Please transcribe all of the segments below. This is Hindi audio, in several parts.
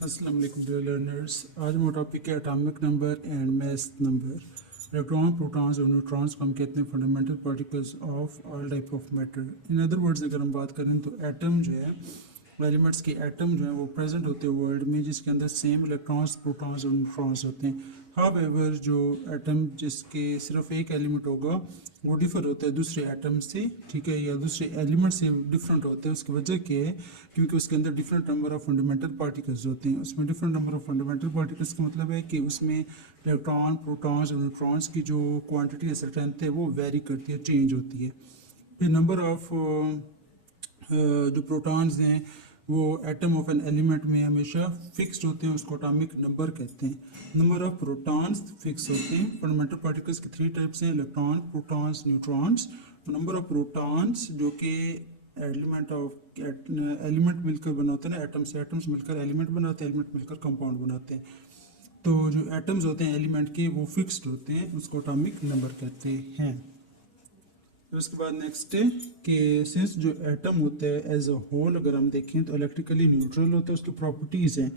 अस्सलाम वालेकुम डियर लर्नर्स। आज हमारा टॉपिक है atomic number and mass number. Electron, protons और न्यूट्रॉन्स को हम कहते हैं fundamental particles of all type of matter. In other words अगर हम बात करें तो एटम जो है, एलिमेंट्स के एटम जो है वो प्रेजेंट होते हैं वर्ल्ड में, जिसके अंदर सेम इलेक्ट्रॉन्स, प्रोटॉन्स और न्यूट्रॉन्स होते हैं। हाउएवर जो एटम जिसके सिर्फ एक एलिमेंट होगा वो डिफर होता है दूसरे एटम से, ठीक है, या दूसरे एलिमेंट से डिफरेंट होता है। उसकी वजह क्या है? क्योंकि उसके अंदर different number of fundamental particles होते हैं। उसमें different number of fundamental particles का मतलब है कि उसमें इलेक्ट्रॉन, प्रोटॉन्स और न्यूट्रॉन्स की जो क्वांटिटी है, स्ट्रेंथ है, वो वेरी करती है, चेंज होती है। फिर नंबर ऑफ जो प्रोटॉन्स हैं वो एटम ऑफ एन एलिमेंट में हमेशा फिक्स्ड होते हैं, उसको एटॉमिक नंबर कहते हैं। नंबर ऑफ प्रोटॉन्स फिक्स होते हैं। फंडामेंटल पार्टिकल्स के 3 टाइप्स हैं, electron, protons, neutrons. Number of protons जो कि एलिमेंट मिलकर बनाते हैं ना, एटम से एटम्स मिलकर एलिमेंट बनाते हैं, एलिमेंट मिलकर कंपाउंड बनाते हैं। तो जो एटम्स होते हैं एलिमेंट के वो फिक्स्ड होते हैं, उसको एटॉमिक नंबर कहते हैं। तो उसके बाद नेक्स्ट है कि सिंस जो एटम होता है एज अ होल अगर हम देखें तो इलेक्ट्रिकली न्यूट्रल होता है। उसकी प्रॉपर्टीज़ हैं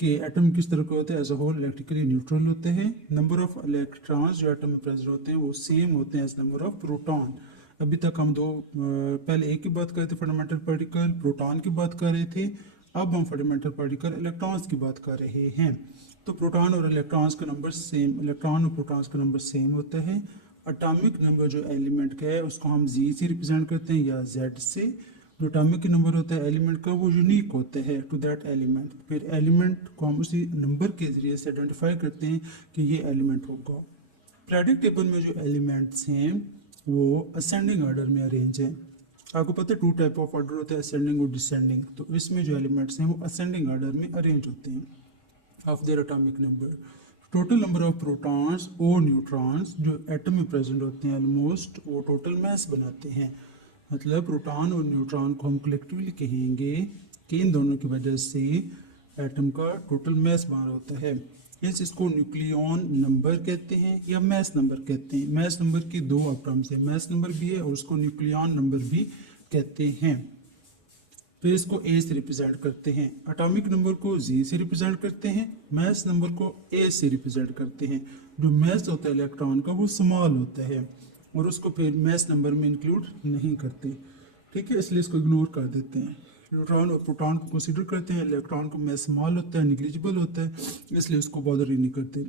कि एटम किस तरह का होता है, as a whole electrically neutral होते हैं। नंबर ऑफ इलेक्ट्रॉन्स जो एटम में प्रेजेंट होते हैं वो सेम होते हैं एज नंबर ऑफ प्रोटॉन। अभी तक हम पहले एक की बात कर रहे थे, फंडामेंटल पार्टिकल प्रोटॉन की बात कर रहे थे। अब हम फंडामेंटल पार्टिकल इलेक्ट्रॉन्स की बात कर रहे हैं। तो प्रोटॉन और इलेक्ट्रॉन्स का नंबर सेम, इलेक्ट्रॉन और प्रोटॉन्स का नंबर सेम होता है। एटॉमिक नंबर जो एलिमेंट का है उसको हम जी से रिप्रेजेंट करते हैं या जेड से। जो एटॉमिक नंबर होता है एलिमेंट का वो यूनिक होता है टू दैट एलिमेंट। फिर एलिमेंट को हम उसी नंबर के जरिए से आइडेंटिफाई करते हैं कि ये एलिमेंट होगा। पीरियोडिक टेबल में जो एलिमेंट्स हैं वो असेंडिंग ऑर्डर में अरेंज हैं। आपको पता है 2 टाइप ऑफ ऑर्डर होता है, असेंडिंग और डिसेंडिंग। तो इसमें जो एलिमेंट्स हैं वो असेंडिंग ऑर्डर में अरेंज होते हैं of their atomic number. Total number of protons और न्यूट्रॉन्स जो एटम में प्रेजेंट होते हैं ऑलमोस्ट वो टोटल मास बनाते हैं। मतलब प्रोटॉन और न्यूट्रॉन को हम कलेक्टिवली कहेंगे कि इन दोनों की वजह से एटम का टोटल मास बना होता है। इसको न्यूक्लियन नंबर कहते हैं या मास नंबर कहते हैं। मास नंबर की 2 टर्म्स है, मास नंबर भी है और उसको न्यूक्लियन नंबर भी कहते हैं। फिर इसको ए से रिप्रेजेंट करते हैं। एटॉमिक नंबर को जी से रिप्रेजेंट करते हैं, मास नंबर को ए से रिप्रेजेंट करते हैं। जो मास होता है इलेक्ट्रॉन का वो स्मॉल होता है और उसको फिर मास नंबर में इंक्लूड नहीं करते, ठीक है, इसलिए इसको इग्नोर कर देते हैं। न्यूट्रॉन और प्रोटॉन को कंसीडर करते हैं। इलेक्ट्रॉन को मास स्मॉल होता है, निग्लिजिबल होता है, इसलिए उसको बॉदर ही नहीं करते।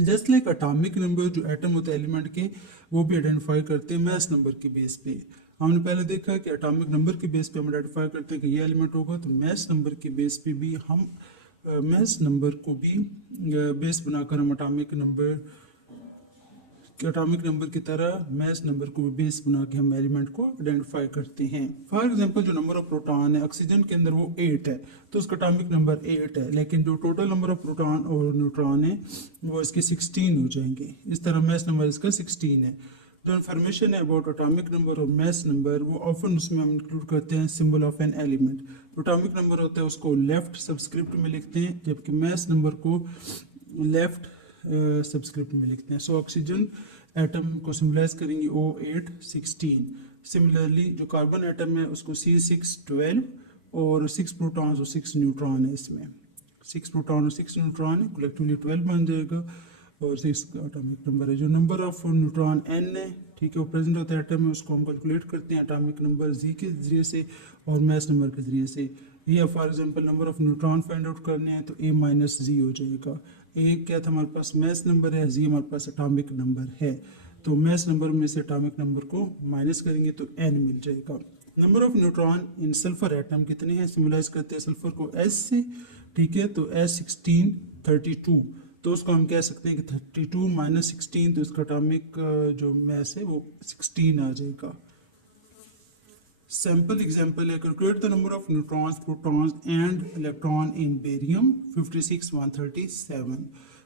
जस्ट लाइक एटॉमिक नंबर जो एटम होते हैं एलिमेंट के वो भी आइडेंटिफाई करते हैं मास नंबर के बेस पे। हमने पहले देखा कि एटॉमिक नंबर के बेस पे हम आइडेंटिफाई करते हैं कि ये एलिमेंट होगा, तो मास नंबर के बेस पे भी हम मास नंबर को भी बेस बनाकर हम एटॉमिक नंबर की तरह मास नंबर को भी बेस बना के हम एलिमेंट को आइडेंटिफाई करते हैं। फॉर एग्जांपल जो नंबर ऑफ प्रोटॉन है ऑक्सीजन के अंदर वो 8 है, तो उसका एटॉमिक नंबर 8 है। लेकिन जो टोटल नंबर ऑफ प्रोटॉन और न्यूट्रॉन है वो इसके 16 हो जाएंगे। इस तरह मास नंबर इसका 16 है। जो इन्फॉर्मेशन है अबाउट एटॉमिक नंबर और मास नंबर वो ऑफन उसमें हम इंक्लूड करते हैं symbol of an element. Atomic number होता है उसको लेफ्ट सबस्क्रिप्ट में लिखते हैं, जबकि मास नंबर को लेफ्ट सबस्क्रिप्ट में लिखते हैं। सो ऑक्सीजन एटम को सिम्बलाइज करेंगे O8 16। सिमिलरली जो कार्बन एटम है उसको C6 12 और 6 प्रोटॉन्स और 6 न्यूट्रॉन है। इसमें 6 प्रोटॉन और 6 न्यूट्रॉन है, कलेक्टिवली 12 बन जाएगा और 6 का एटॉमिक नंबर है। जो नंबर ऑफ न्यूट्रॉन n है, ठीक है, वो प्रेजेंट होता है एटम में, उसको हम कैलकुलेट करते हैं एटॉमिक नंबर जी के जरिए से और मास नंबर के जरिए से। या for example number of neutron find out करने हैं तो A माइनस जी हो जाएगा। ए क्या था हमारे पास मास नंबर है, जी हमारे पास एटॉमिक नंबर है। तो मास नंबर में से एटॉमिक नंबर को माइनस करेंगे तो n मिल जाएगा। Number of neutron in sulphur atom कितने हैं, सिम्बलाइज करते हैं सल्फर को S से, ठीक है, तो S16 32। तो उसको हम कह सकते हैं कि 32 माइनस 16, तो इसका एटॉमिक जो मास है वो 16 आ जाएगा। सैम्पल एग्जाम्पल है, calculate the number of neutrons, protons and electron in barium 56 137।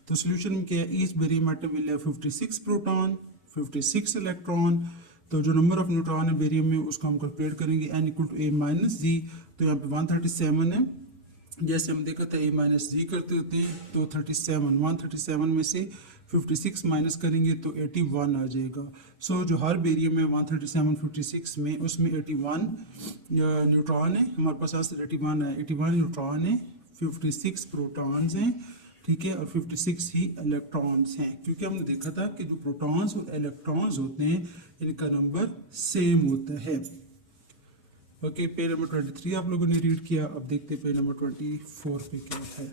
तो सोल्यूशन में क्या है, each barium atom will have 56 proton 56 electron. तो जो नंबर ऑफ न्यूट्रॉन है बेरियम में उसको हम कैलकुलेट करेंगे n equal to A minus Z. तो यहाँ पे 137 है, जैसे हम देखा था A माइनस जी करते होते हैं, तो 137 में से 56 माइनस करेंगे तो 81 आ जाएगा। सो जो हर बेरियम में 137 56 में उसमें 81 न्यूट्रॉन है, हमारे पास 81 है, 81 न्यूट्रॉन है, 56 प्रोटॉन्स हैं, ठीक है, और 56 ही इलेक्ट्रॉन्स हैं, क्योंकि हमने देखा था कि जो प्रोटॉन्स और इलेक्ट्रॉन्स होते हैं इनका नंबर सेम होता है। ओके, पेज नंबर 23 आप लोगों ने रीड किया। अब देखते हैं पेज नंबर 24 पे क्या है।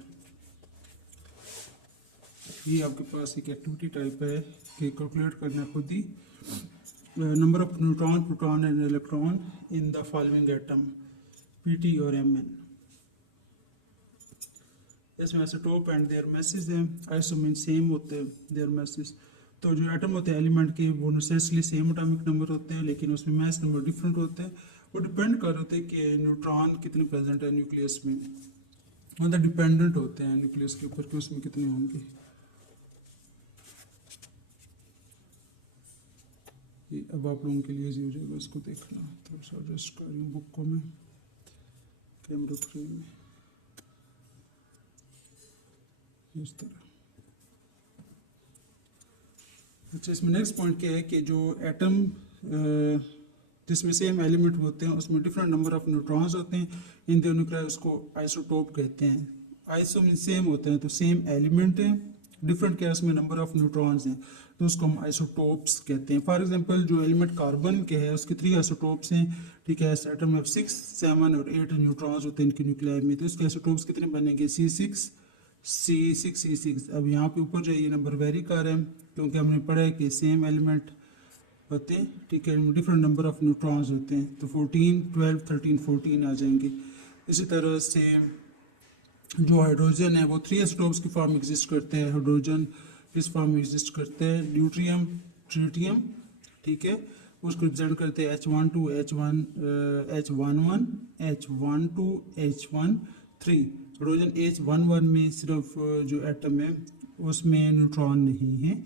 ये आपके पास एक एक्टिविटी टाइप है कि कैलकुलेट करना खुद ही number of neutron, proton and electron in the following atom PT और एमएन। इसमें आइसोटोप एंड देयर मैसेज हैं, आइसोमीन सेम होते हैं देयर मैसेज। तो जो एटम होते हैं एलिमेंट के वो नेसेसरली सेम एटॉमिक नंबर होते हैं, लेकिन उसमें मैस नंबर डिफरेंट होते हैं। वो डिपेंड कर रहे होते हैं कि न्यूट्रॉन कितने प्रेजेंट है न्यूक्लियस में, मतलब डिपेंडेंट होते हैं न्यूक्लियस के ऊपर कि उसमें कितने होंगे। ये अब आप लोगों के लिए ईजी हो जाएगा इसको देखना। थोड़ा सा एडजस्ट कर रही हूँ बुक को मैं कैमरा फ्रेम में इस तरह। अच्छा, इसमें नेक्स्ट पॉइंट क्या है कि जो एटम जिसमें सेम एलिमेंट होते हैं उसमें डिफरेंट नंबर ऑफ न्यूट्रॉन्स होते हैं इन दोनों न्यूक्लियर, उसको आइसोटोप कहते हैं। आइसो मीन सेम होते हैं, तो सेम एलिमेंट है, डिफरेंट क्या उसमें नंबर ऑफ न्यूट्रॉन्स हैं, तो उसको हम आइसोटोप्स कहते हैं। फॉर एग्जांपल जो एलिमेंट कार्बन के है उसके 3 आइसोटोप्स हैं, ठीक है। एटम में 6, 7 और 8 न्यूट्रॉन्स होते हैं इनके न्यूक्लियर में, तो इसके आइसोटोप्स कितने बनेंगे? C6 C6 C6। अब यहाँ पे ऊपर जो ये नंबर वेरी कर रहे हैं क्योंकि हमने पढ़ा है कि सेम एलिमेंट होते हैं, ठीक है, डिफरेंट नंबर ऑफ न्यूट्रॉन्स होते हैं, तो 14 12 13 14 आ जाएंगे। इसी तरह से जो हाइड्रोजन है वो 3 आइसोटोप्स की फॉर्म एग्जिस्ट करते हैं। हाइड्रोजन इस फॉर्म में एग्जिस्ट करते हैं। ड्यूट्रियम, ट्रिटियम, ठीक है, उसको रिप्रेजेंट करते हैं H12 H1 H11 H12 H13। Hydrogen H11 में सिर्फ जो एटम है उसमें न्यूट्रॉन नहीं है।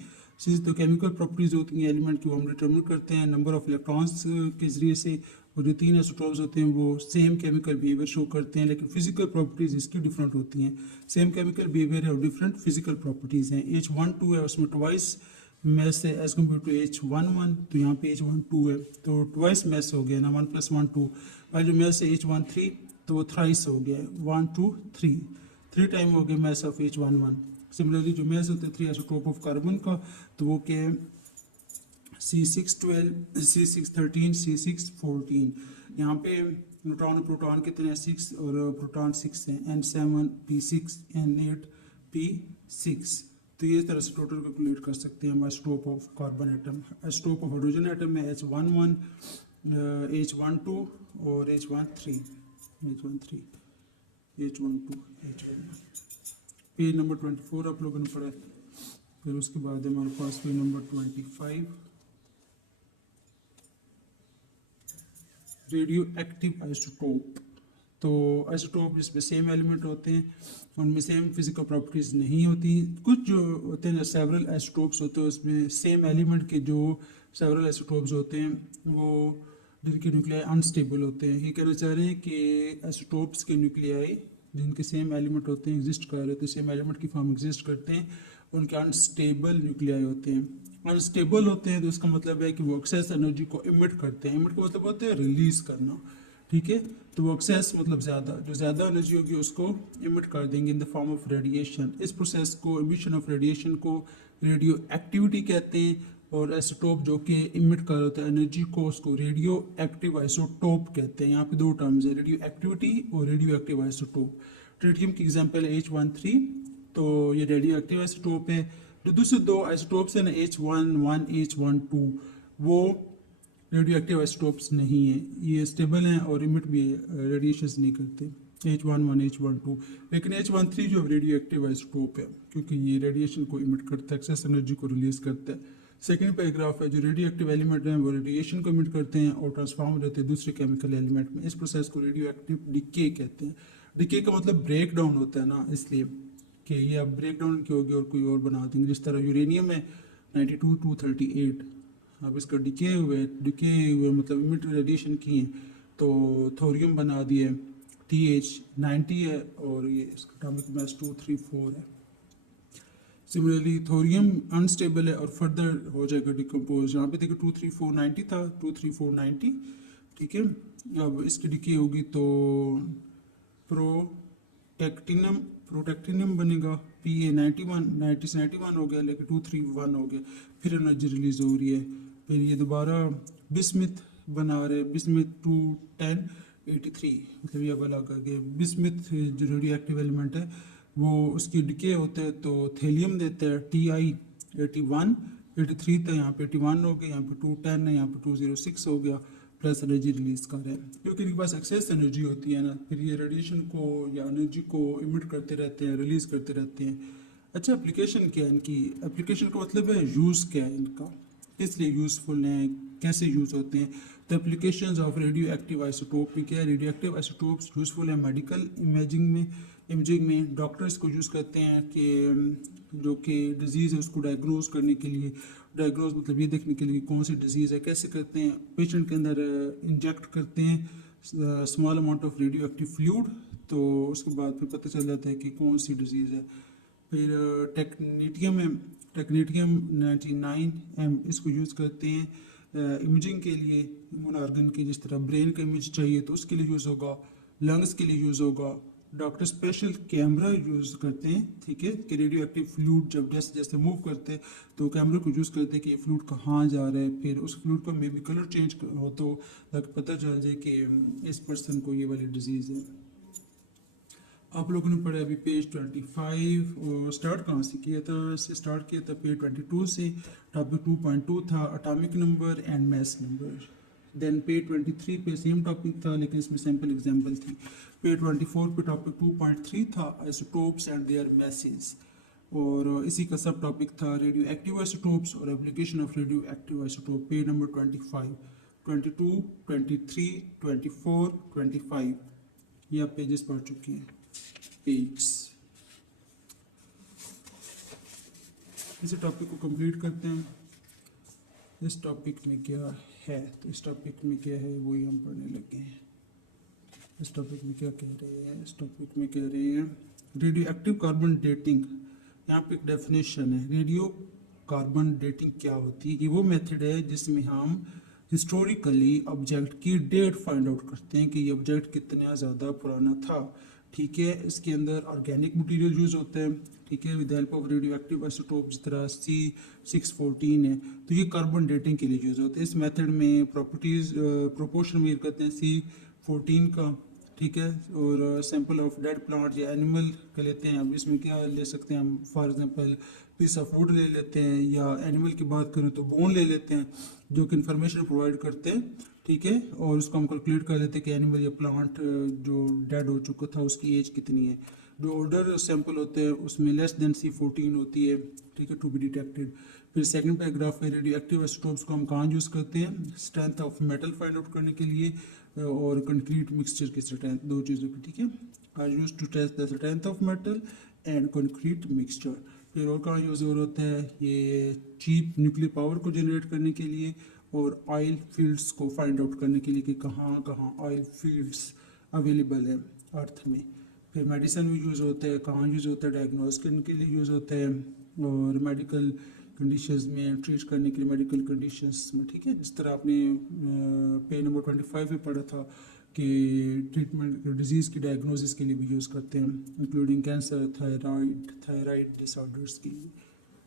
तो केमिकल प्रॉपर्टीज होती हैं एलिमेंट की वो हम डिटरमिन करते हैं नंबर ऑफ इलेक्ट्रॉन्स के जरिए से। और जो 3 आइसोटोप्स होते हैं वो सेम केमिकल बिहेवियर शो करते हैं, लेकिन फिजिकल प्रॉपर्टीज इसकी डिफरेंट होती हैं। सेम केमिकल बिहेवियर है और डिफरेंट फिजिकल प्रॉपर्टीज हैं। H12 है उसमें ट्वाइस मैस है एज कम्पेयर टू H11, तो यहाँ पे H12 है तो ट्वाइस मैस हो गया ना, 1 + 1 2। और जो मैस है H13 तो वो थ्राइस हो गया, 1 2 3, 3 टाइम हो गया मैस ऑफ H11। सिमिलरली जो मैस होते हैं 3 आइसोटोप ऑफ कार्बन का, तो वो क्या है C6 12 C6 13 C6 14। यहाँ पे न्यूट्रॉन और प्रोटॉन कितने हैं? 6 और प्रोटॉन 6 हैं, N7 P6 N8 P6। तो ये तरह से टोटल कैलकुलेट कर सकते हैं हम isotope of carbon atom. Isotope of hydrogen atom में H11 H12 और H13 H12 H11। Page number 24 आप लोगों ने पढ़ा। फिर उसके बाद हमारे पास page number 25 radio active isotope. तो आइसोटोप जिसमें सेम एलिमेंट होते हैं उनमें सेम फिजिकल प्रॉपर्टीज नहीं होती। कुछ जो होते हैं सेवरल आइसोटोप्स होते हैं उसमें सेम एलिमेंट के जो सेवरल आइसोटोप्स होते हैं वो जिनके न्यूक्लियाई अनस्टेबल होते हैं। ये कहना चाह रहे हैं कि आइसोटोप्स के न्यूक्लियाई जिनके सेम एलिमेंट होते हैं एग्जिस्ट कर रहे होते हैं, सेम एलिमेंट की फॉर्म एग्जिस्ट करते हैं, उनके अनस्टेबल न्यूक्लियाई होते हैं। अनस्टेबल होते हैं तो इसका मतलब है कि वो एक्सेस एनर्जी को इमिट करते हैं। इमिट का मतलब होता है रिलीज करना, ठीक है। तो वो एक्सेस मतलब ज़्यादा, जो ज़्यादा एनर्जी होगी उसको इमिट कर देंगे in the form of radiation. इस प्रोसेस को, इमिशन ऑफ रेडिएशन को रेडियो एक्टिविटी कहते हैं। और आइसोटोप जो कि इमिट कर होता है एनर्जी को उसको रेडियो एक्टिव आइसोटोप कहते हैं। यहाँ पे 2 टर्म्स है, रेडियो एक्टिविटी और रेडियो एक्टिव आइसोटोप। ट्रिटियम की एग्जांपल है H13, तो ये रेडियो एक्टिव आइसोटोप है। जो दूसरे 2 आइसोटोप्स हैं ना H11 H12 वो रेडियो एक्टिव आइसोटोप्स नहीं है, ये स्टेबल हैं और इमिट भी रेडिएशंस नहीं करते H11 H12। लेकिन H13 जो रेडियो एक्टिव आइसोटोप है क्योंकि ये रेडिएशन को इमिट करता है, एक्सेस एनर्जी को रिलीज करता है। सेकेंड पैराग्राफ है, जो रेडियो एक्टिव एलिमेंट हैं वो रेडिएशन को इमिट करते हैं और ट्रांसफॉर्म हो जाते हैं दूसरे केमिकल एलिमेंट में। इस प्रोसेस को रेडियो एक्टिव डिके कहते हैं। डिके का मतलब ब्रेक डाउन होता है ना, इसलिए कि ये अब ब्रेक डाउन की होगी और कोई और बना देंगे। जिस तरह यूरेनियम है 92 238, अब इसका डिके हुए मतलब इमिट रेडिएशन की है, तो थोरियम बना दिए TH90 है और ये इसका एटॉमिक मास 234 है। सिमिलरली थोरियम अनस्टेबल है और फर्दर हो जाएगा डिकम्पोज। यहाँ पे देखो 23490 था, 23490, ठीक है। अब इसकी डिके होगी तो प्रो टेक्टिनम प्रोटेक्टिनम बनेगा, PA91 हो गया, लेकिन 231 हो गया, फिर एनर्जी रिलीज हो रही है। फिर ये दोबारा बिस्मिथ बना रहे, बिस्मिथ 21083, मतलब ये अब अलग आ गया। बिस्मिथ जो रेडियो एक्टिव एलिमेंट है वो उसकी डिके होता है तो थेलियम देता है, Ti81 83 था, यहाँ पे 81 हो गया, यहाँ पे 210 है, यहाँ पे 206 हो गया, प्लस एनर्जी रिलीज कर रहे हैं क्योंकि इनके पास एक्सेस एनर्जी होती है ना, फिर ये रेडिएशन को या एनर्जी को इमिट करते रहते हैं, रिलीज करते रहते हैं। अच्छा, एप्लीकेशन क्या है इनकी? एप्लीकेशन का मतलब है यूज़ क्या है इनका, किस लिए यूज़फुल हैं, कैसे यूज़ होते हैं। तो applications of radio active isotope में क्या है? रेडियो एक्टिव आइसोटोप्स यूज़फुल है मेडिकल इमेजिंग में डॉक्टर्स को यूज़ करते हैं कि जो कि डिजीज़ है उसको डायग्नोज करने के लिए। डायग्नोज मतलब ये देखने के लिए कौन सी डिजीज़ है, कैसे करते हैं, पेशेंट के अंदर इंजेक्ट करते हैं small amount of radio active fluid, तो उसके बाद फिर पता चल जाता है कि कौन सी डिजीज़ है। फिर टेक्नीटियम 99M इसको यूज़ करते हैं इमेजिंग के लिए, ह्यूमन ऑर्गन के, जिस तरह ब्रेन का इमेज चाहिए तो उसके लिए यूज़ होगा, लंग्स के लिए यूज़ होगा। डॉक्टर स्पेशल कैमरा यूज़ करते हैं, ठीक है, कि रेडियो एक्टिव फ्लूइड जब जैसे जैसे मूव करते हैं तो कैमरा को यूज़ करते हैं कि ये फ्लूइड कहाँ जा रहा है, फिर उस फ्लूइड का मे बी कलर चेंज हो तो ताकि पता चल जाए कि इस पर्सन को ये वाली डिजीज़ है। आप लोगों ने पढ़ा अभी पेज 25, और स्टार्ट कहाँ से किया था? इससे स्टार्ट किया था पेज 22 से। टॉपिक 2.2 था atomic number and mass number. Then page 23 पे सेम टॉपिक था लेकिन इसमें सैम्पल एग्जाम्पल थी। पेज 24 पे टॉपिक 2.3 था आइसोटोप्स एंड देयर मैसेज, और इसी का सब टॉपिक था रेडियो एक्टिव आइसोटोप्स और application of radio active isotope. Page number 25, 22, 23, 24, 25 ये आप पेजेस पढ़ चुके हैं। पेज इस टॉपिक को कंप्लीट करते हैं। इस टॉपिक में क्या है, तो इस टॉपिक में क्या है वही हम पढ़ने लगे हैं। इस टॉपिक में क्या कह रहे हैं? इस टॉपिक में कह रहे हैं रेडियो एक्टिव कार्बन डेटिंग। यहाँ पे एक डेफिनेशन है, रेडियो कार्बन डेटिंग क्या होती है? ये वो मेथड है जिसमें हम हिस्टोरिकली ऑब्जेक्ट की डेट फाइंड आउट करते हैं कि ये ऑब्जेक्ट कितना ज़्यादा पुराना था, ठीक है। इसके अंदर ऑर्गेनिक मटेरियल यूज़ होता है, ठीक है, with help of radio active isotope जिस तरह C614 है, तो ये कार्बन डेटिंग के लिए यूज़ होता है। इस मेथड में प्रॉपर्टीज़ प्रोपोर्शन मेजर करते हैं C14 का, ठीक है, और सैंपल ऑफ डेड प्लांट या एनिमल का लेते हैं। अब इसमें क्या ले सकते हैं हम, for example piece of wood ले लेते हैं, या एनिमल की बात करें तो बोन ले लेते हैं जो कि इन्फॉर्मेशन प्रोवाइड करते हैं, ठीक है, और उसको हम कैलकुलेट कर लेते हैं कि एनिमल या प्लांट जो डेड हो चुका था उसकी एज कितनी है। जो ऑर्डर सैंपल होते हैं उसमें लेस देन C14 होती है, ठीक है, टू बी डिटेक्टेड। फिर सेकंड पैराग्राफ में रेडियो एक्टिव आइसोटोप्स को हम कहाँ यूज़ करते हैं? Strength of metal find out करने के लिए और कंक्रीट मिक्सचर की स्ट्रेंथ, दो चीज़ों की, ठीक है। Are use to test the strength of metal and concrete mixture. फिर और कहाँ यूज़ हो होता है? ये चीप न्यूक्लियर पावर को जनरेट करने के लिए और ऑयल फील्ड्स को फाइंड आउट करने के लिए कि कहाँ कहाँ ऑयल फील्ड्स अवेलेबल है अर्थ में। फिर मेडिसिन भी यूज़ होता है, कहाँ यूज़ होता है? डायग्नोस करने के लिए यूज़ होता है, और मेडिकल कंडीशंस में ट्रीट करने के लिए मेडिकल कंडीशंस में, ठीक है। जिस तरह आपने पेज नंबर 25 में पढ़ा था कि ट्रीटमेंट डिजीज़ की डायग्नोसिस के लिए भी यूज़ करते हैं, इंक्लूडिंग कैंसर, थायराइड डिसऑर्डर्स के लिए।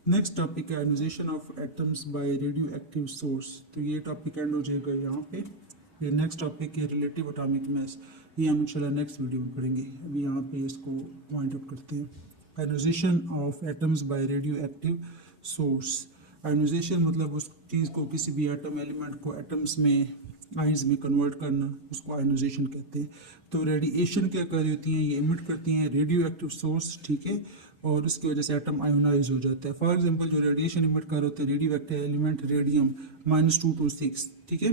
नेक्स्ट टॉपिक है ionization of atoms by radioactive source. तो ये टॉपिक एंड हो जाएगा यहाँ पे। ये नेक्स्ट टॉपिक है रिलेटिव एटॉमिक मास, ये हम इंशाल्लाह नेक्स्ट वीडियो में पढ़ेंगे। अभी यहाँ पे इसको पॉइंट आउट करते हैं। Ionization of atoms by radioactive source. Ionization मतलब उस चीज़ को, किसी भी एटम एलिमेंट को एटम्स में आइंस में कन्वर्ट करना, उसको आयोनाइजेशन कहते हैं। तो रेडिएशन क्या कर रही होती हैं? ये इमिट करती हैं रेडियो एक्टिव सोर्स, ठीक है, और उसकी वजह से एटम आयोनाइज हो जाता है। फॉर एग्जांपल जो रेडिएशन इमिट कर होते हैं रेडियो एक्टिव एलिमेंट रेडियम -226, ठीक है,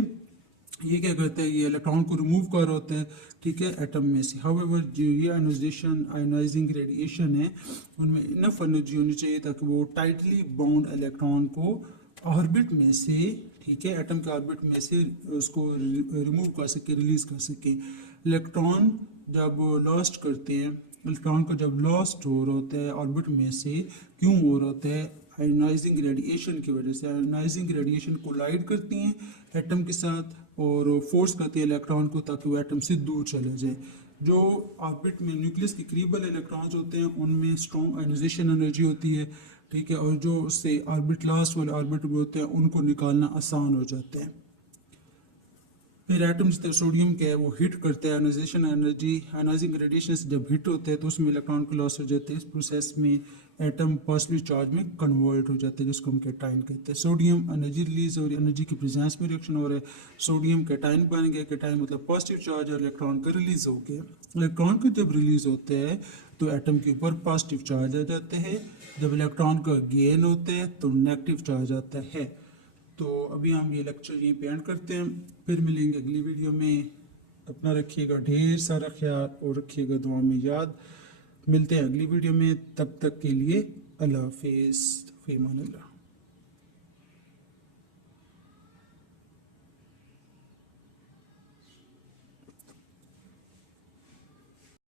ये क्या करता है? ये इलेक्ट्रॉन को रिमूव कर होता है, ठीक है, एटम में से। हाउएवर जो ये आयोनाइजिंग रेडिएशन है उनमें इनफ एनर्जी होनी चाहिए ताकि वो टाइटली बाउंड इलेक्ट्रॉन को ऑर्बिट में से, ठीक है, एटम के ऑर्बिट में से उसको रिमूव कर सके, रिलीज कर सके। इलेक्ट्रॉन जब लॉस्ट करते हैं, इलेक्ट्रॉन को जब लॉस्ट हो रहा होता है ऑर्बिट में से, क्यों हो रहा होता है? आयोनाइजिंग रेडिएशन की वजह से। आयोनाइजिंग रेडिएशन कोलाइड करती हैं एटम के साथ और फोर्स करती है इलेक्ट्रॉन को ताकि वो एटम से दूर चला जाए। जो ऑर्बिट में न्यूक्लियस के करीब वाले इलेक्ट्रॉन्स होते हैं उनमें स्ट्रॉन्ग आयनाइजेशन एनर्जी होती है, ठीक है, और जो उससे ऑर्बिट लास्ट वाले ऑर्बिट में होते हैं उनको निकालना आसान हो जाता है। फिर एटम जिस तरह सोडियम का है वो हिट करता है, आयनाइजेशन एनर्जी आयनाइजिंग रेडिएशन से जब हिट होते हैं तो उसमें इलेक्ट्रॉन को लॉस हो जाते हैं। इस प्रोसेस में एटम पॉजिटिव चार्ज में कन्वर्ट हो जाते हैं जिसको हम कैटाइन कहते हैं। सोडियम एनर्जी रिलीज हो रही है, एनर्जी की प्रेजेंस में रिएक्शन हो रहा है, सोडियम कैटाइन बन गया, कैटाइन मतलब पॉजिटिव चार्ज और इलेक्ट्रॉन का रिलीज हो गया। इलेक्ट्रॉन को जब रिलीज होते हैं तो एटम के ऊपर पॉजिटिव चार्ज आ जाते हैं, जब इलेक्ट्रॉन का गेन होता है तो नेगेटिव चार्ज आता है। तो अभी हम ये लेक्चर यहीं पे एंड करते हैं, फिर मिलेंगे अगली वीडियो में। अपना रखिएगा ढेर सारा ख्याल और रखिएगा दुआ में याद। मिलते हैं अगली वीडियो में, तब तक के लिए अल्लाह हाफिज़, फ़ी अमान अल्लाह।